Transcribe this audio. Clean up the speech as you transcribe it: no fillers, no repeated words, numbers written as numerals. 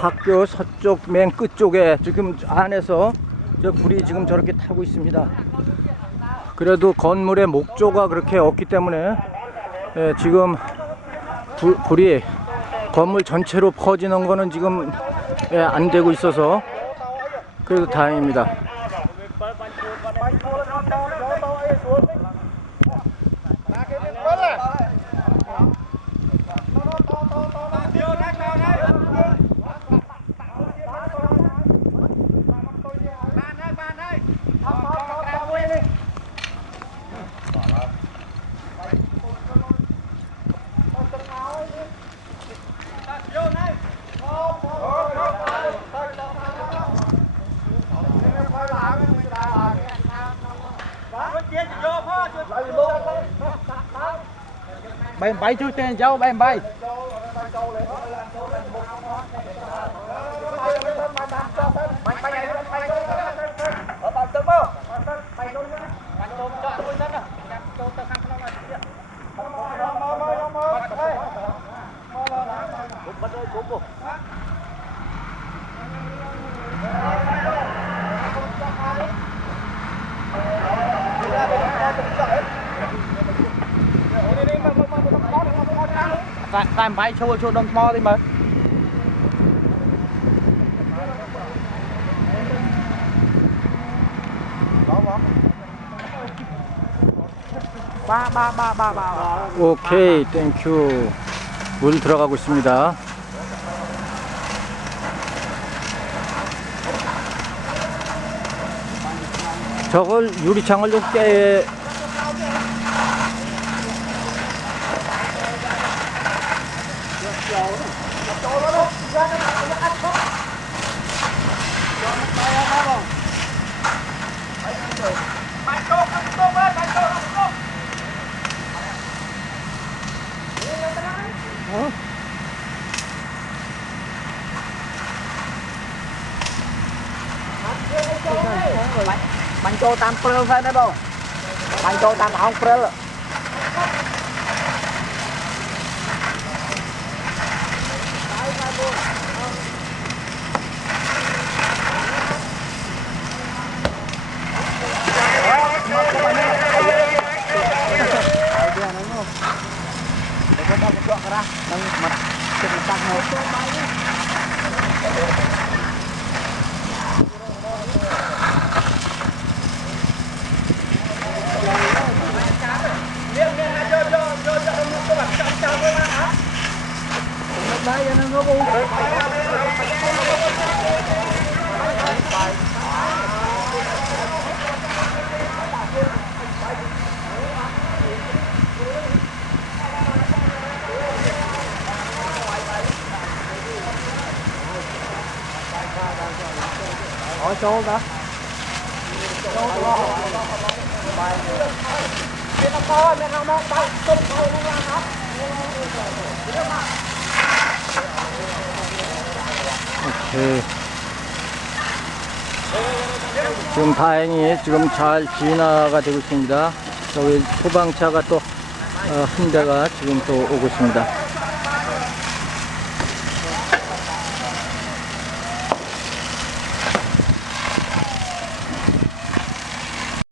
학교 서쪽 맨 끝쪽에 지금 안에서 저 불이 지금 저렇게 타고 있습니다. 그래도 건물의 목조가 그렇게 없기 때문에 지금 불이 건물 전체로 퍼지는 거는 지금 안 되고 있어서 그래도 다행입니다. bay chui tên cháu bay tại bay chui đông mò đi mà ba 오케이, 땡큐. 물 들어가고 있습니다. 저걸 유리창을 좀 깨. bánh trâu tam prel phải đấy không? Bánh trâu tam không prel. Hỏi số đó. 오케이. 지금 다행히 지금 잘 진화가 되고 있습니다. 저기 소방차가 또 한 대가 지금 또 오고 있습니다.